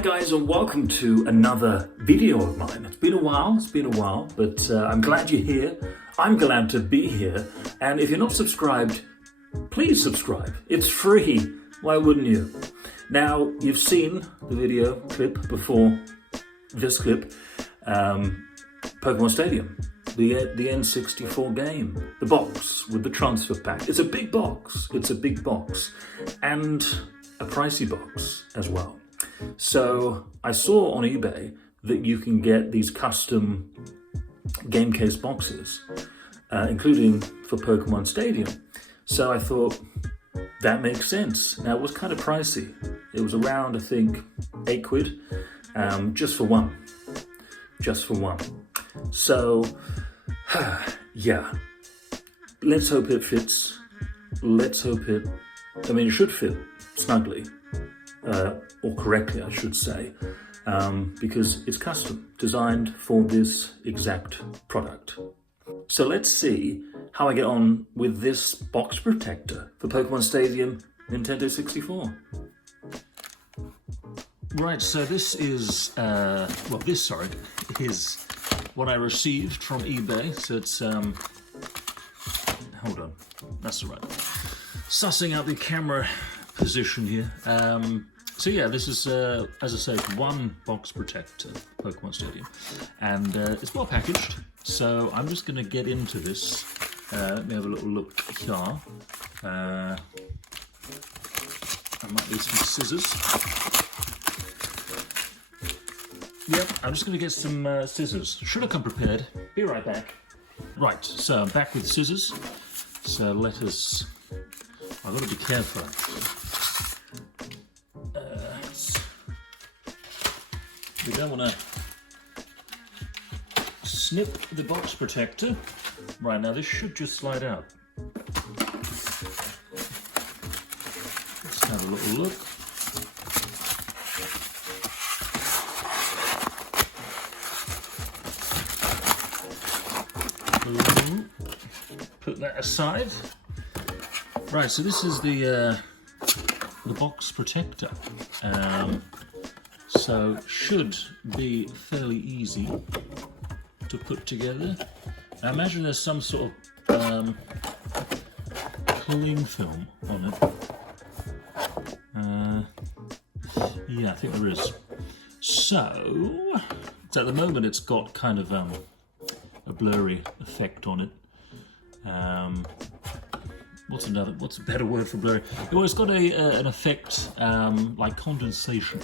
Hi guys, and welcome to another video of mine. It's been a while, but I'm glad you're here. I'm glad to be here. And if you're not subscribed, please subscribe. It's free. Why wouldn't you? Now, you've seen the video clip before this clip, Pokemon Stadium, the N64 game, the box with the transfer pack. It's a big box. And a pricey box as well. So I saw on eBay that you can get these custom game case boxes, including for Pokemon Stadium. So I thought that makes sense. Now it was kind of pricey. It was around, I think, £8, just for one. So yeah, let's hope it fits. It should fit snugly. Or correctly, I should say, because it's custom, designed for this exact product. So let's see how I get on with this box protector for Pokemon Stadium Nintendo 64. Right, so this is, is what I received from eBay. So it's, hold on, that's all right. Sussing out the camera position here. So yeah, this is, as I say, one box protector, Pokemon Stadium, and it's well packaged. So I'm just going to get into this. Let me have a little look here. I might need some scissors. Yep, I'm just going to get some scissors. Should have come prepared. Be right back. Right, so I'm back with scissors. So let us. I've got to be careful. We don't want to snip the box protector. Right, now this should just slide out. Let's have a little look. Put that aside. Right, so this is the box protector. So should be fairly easy to put together. I imagine there's some sort of cling film on it. Yeah, I think there is. So at the moment it's got kind of a blurry effect on it. What's a better word for blurry? Well, it's got an effect like condensation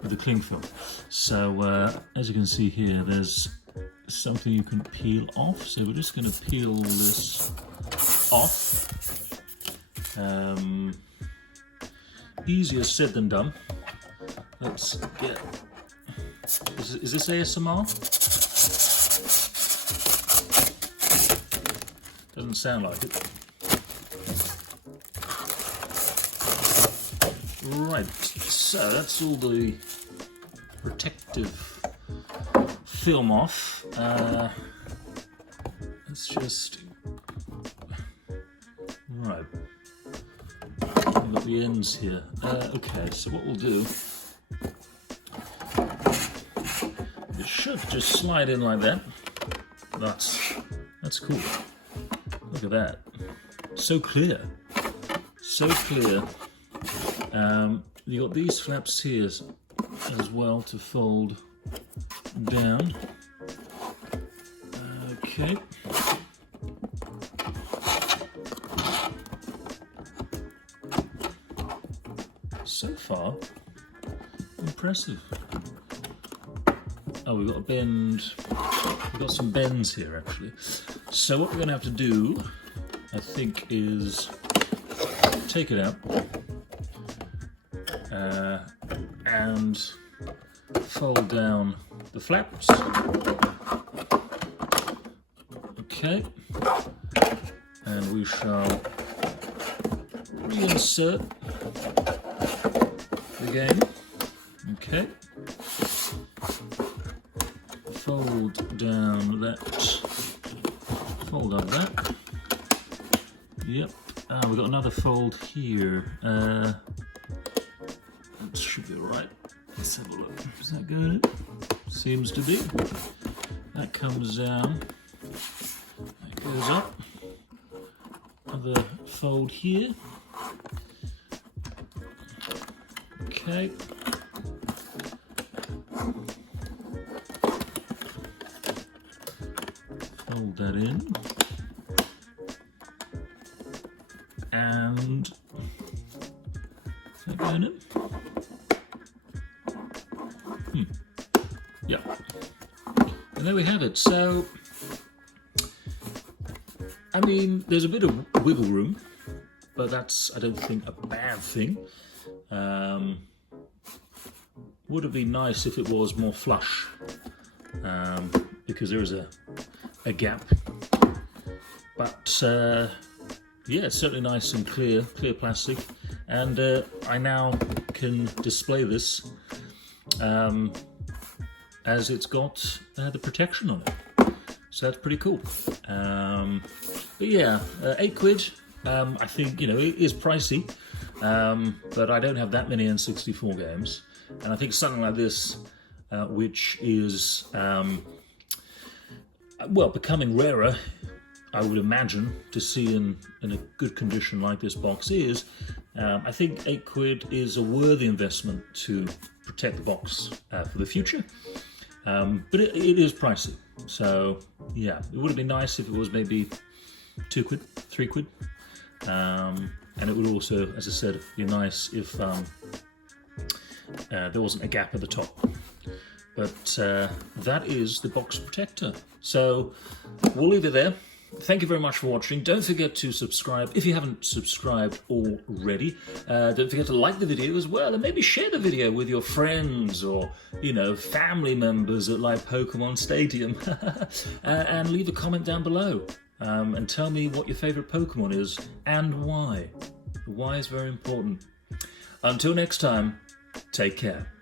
with the cling film. So as you can see here, there's something you can peel off. So we're just going to peel this off. Easier said than done. Let's get. Is this ASMR? Doesn't sound like it. Right, so that's all the protective film off. Let's just... Right. We've got the ends here. Okay, so what we'll do... It should just slide in like that. That's cool. Look at that. So clear. So clear. You got these flaps here as well to fold down. Okay. So far, impressive. Oh, we've got a bend. We've got some bends here actually. So what we're going to have to do, I think, is take it out. And fold down the flaps. Okay, and we shall reinsert the game. Okay, fold down that, fold up that. Yep, we've got another fold here. That should be right. Let's have a look. Is that good? Seems to be. That comes down. That goes up. Other fold here. Okay. Fold that in. And is that going in? Yeah. And there we have it. So, I mean, there's a bit of wiggle room, but that's, I don't think, a bad thing. Would have been nice if it was more flush, because there is a gap. But yeah, it's certainly nice and clear plastic. And I now can display this as it's got the protection on it. So that's pretty cool. But yeah, £8. I think, you know, it is pricey, but I don't have that many N64 games. And I think something like this, which is, well, becoming rarer, I would imagine, to see in a good condition like this box is, I think £8 is a worthy investment to protect the box for the future. But it is pricey. So, yeah, it would have been nice if it was maybe £2, £3. And it would also, as I said, be nice if there wasn't a gap at the top. But that is the box protector. So we'll leave it there. Thank you very much for watching. Don't forget to subscribe if you haven't subscribed already. Don't forget to like the video as well, and maybe share the video with your friends or, you know, family members that like Pokemon Stadium. And leave a comment down below and tell me what your favorite Pokemon is and why. Why is very important. Until next time, take care.